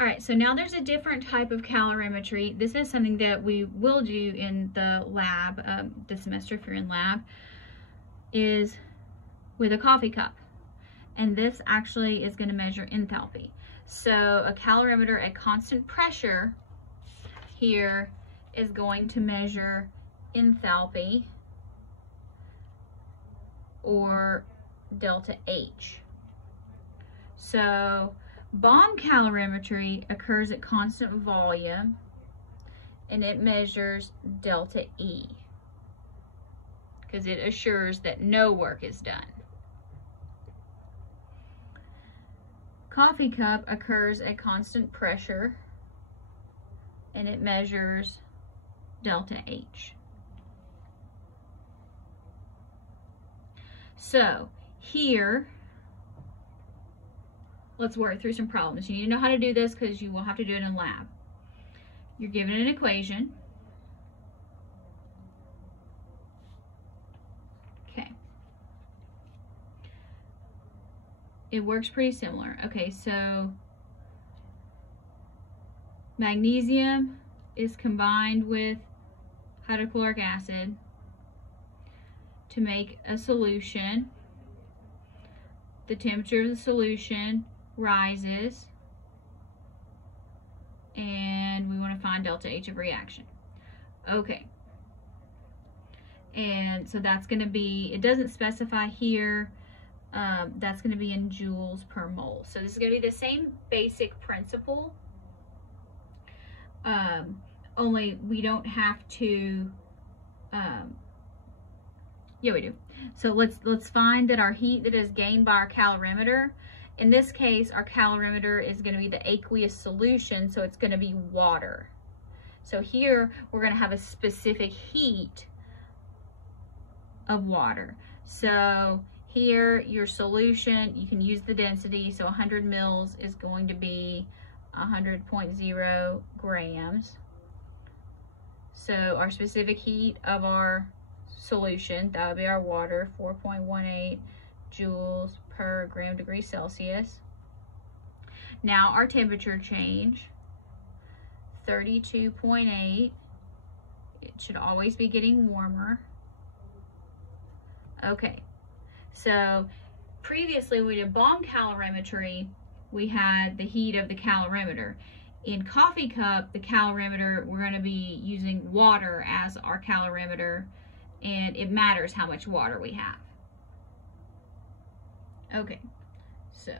All right, so now there's a different type of calorimetry. This is something that we will do in the lab this semester if you're in lab, is with a coffee cup. And this actually is going to measure enthalpy. So a calorimeter at constant pressure here is going to measure enthalpy, or delta H. So bomb calorimetry occurs at constant volume and it measures delta E because it assures that no work is done. Coffee cup occurs at constant pressure and it measures delta H. So here, let's work through some problems. You need to know how to do this because you will have to do it in lab. You're given an equation. Okay. It works pretty similar. Okay, so magnesium is combined with hydrochloric acid to make a solution. The temperature of the solution rises and we want to find delta H of reaction. Okay, and so that's going to be, it doesn't specify here, that's going to be in joules per mole. So this is going to be the same basic principle, only we don't have to, yeah, we do. So let's find that our heat that is gained by our calorimeter, in this case, our calorimeter is going to be the aqueous solution, so it's going to be water. So here, we're going to have a specific heat of water. So here, your solution, you can use the density, so 100 mils is going to be 100.0 grams. So our specific heat of our solution, that would be our water, 4.18 joules per gram degree Celsius. Now our temperature change, 32.8. It should always be getting warmer. Okay, so previously we did bomb calorimetry, we had the heat of the calorimeter. In coffee cup, the calorimeter, we're going to be using water as our calorimeter, and it matters how much water we have. Okay, so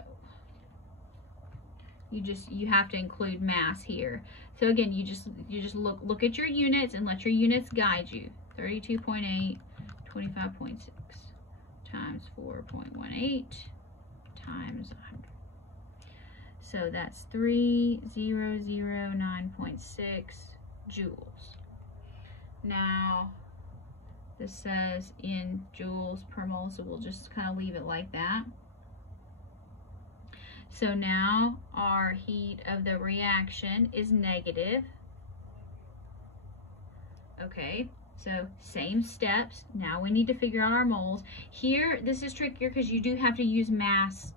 you have to include mass here. So again, you just look at your units and let your units guide you. 32.8, 25.6 times 4.18 times 100. So that's 3009.6 joules. Now this says in joules per mole, so we'll just kind of leave it like that. So now our heat of the reaction is negative. Okay, so same steps. Now we need to figure out our moles. Here, this is trickier because you do have to use mass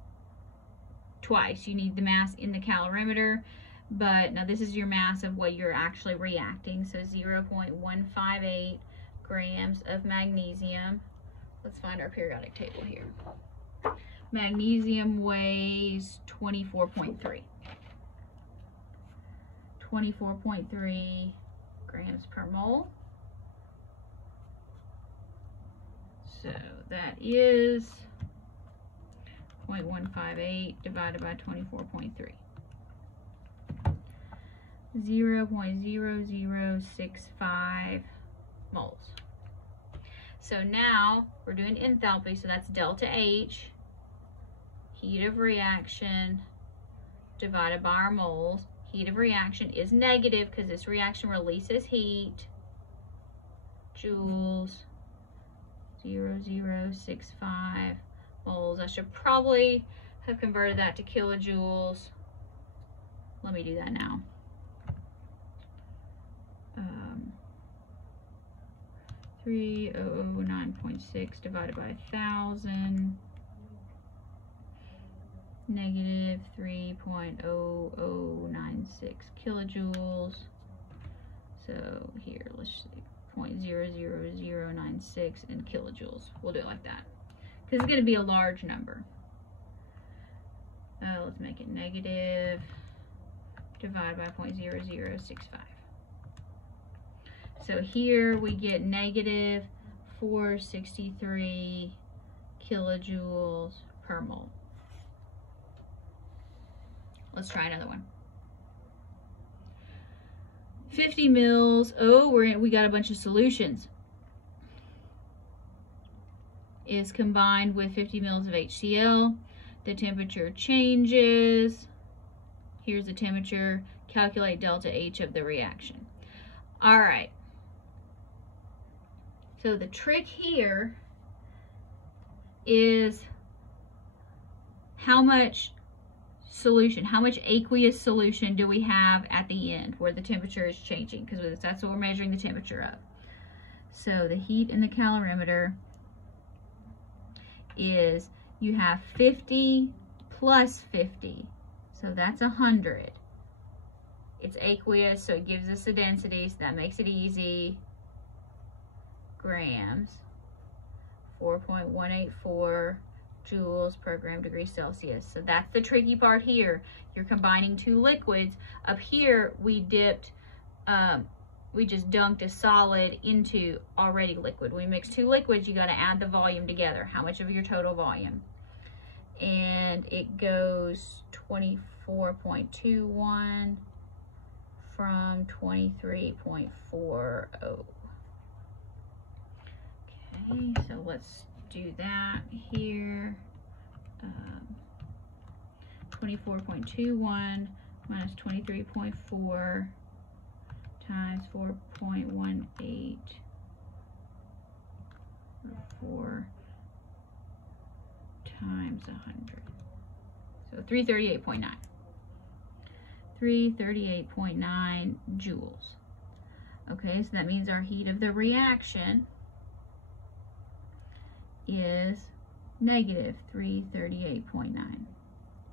twice. You need the mass in the calorimeter, but now this is your mass of what you're actually reacting. So 0.158 grams of magnesium. Let's find our periodic table here. Magnesium weighs 24.3. 24.3 grams per mole. So that is 0.158 divided by 24.3. 0.0065 moles. So now we're doing enthalpy, so that's delta H, heat of reaction divided by our moles. Heat of reaction is negative because this reaction releases heat. Joules, 0.0065 moles. I should probably have converted that to kilojoules. Let me do that now. 3009.6 divided by 1,000, negative 3.0096 kilojoules. So here, let's see, 0.00096 in kilojoules. We'll do it like that because it's going to be a large number. Let's make it negative, divide by 0.0065. So here we get negative 463 kilojoules per mole. Let's try another one. 50 mils. Oh, we got a bunch of solutions. Is combined with 50 mils of HCl. The temperature changes. Here's the temperature. Calculate delta H of the reaction. All right. So the trick here is how much solution, how much aqueous solution do we have at the end where the temperature is changing, because that's what we're measuring the temperature of. So the heat in the calorimeter is, you have 50 plus 50, so that's 100. It's aqueous, so it gives us the density, so that makes it easy. Grams, 4.184 joules per gram degree Celsius. So that's the tricky part here. You're combining two liquids. Up here, we just dunked a solid into already liquid. When we mix two liquids, you got to add the volume together. How much of your total volume? And it goes 24.21 from 23.40. Okay, so let's do that here. 24.21 minus 23.4 times 4.18, 4 times 100. So 338.9. 338.9 joules. Okay, so that means our heat of the reaction is negative 338.9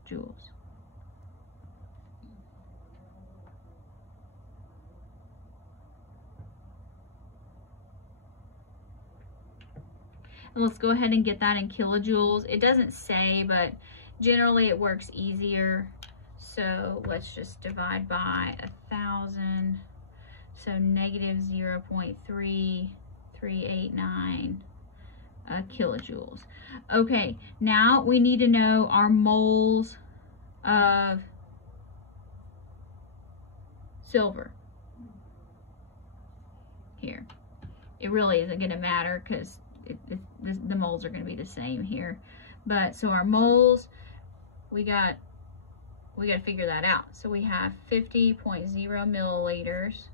joules. And let's go ahead and get that in kilojoules. It doesn't say, but generally it works easier. So let's just divide by 1,000. So negative 0.3389 kilojoules. Okay, now we need to know our moles of silver. Here, it really isn't going to matter because the moles are going to be the same here. But so our moles, we got to figure that out. So we have 50.0 milliliters.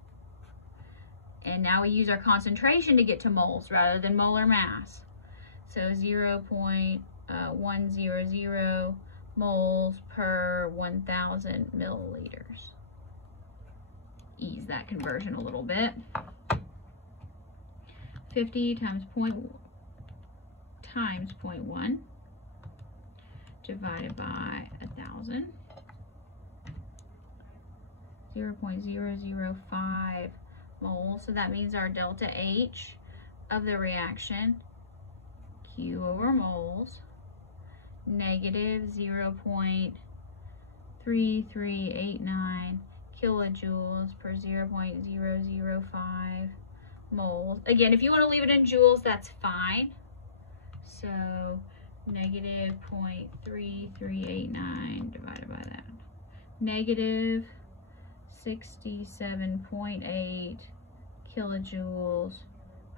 And now we use our concentration to get to moles rather than molar mass. So 0.100 moles per 1,000 milliliters. Ease that conversion a little bit. 50 times 0.1 divided by 1,000. 0.005 moles. So that means our delta H of the reaction, Q over moles, negative 0.3389 kilojoules per 0.005 moles. Again, if you want to leave it in joules, that's fine. So negative 0.3389 divided by that. Negative 67.8 kilojoules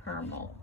per mole.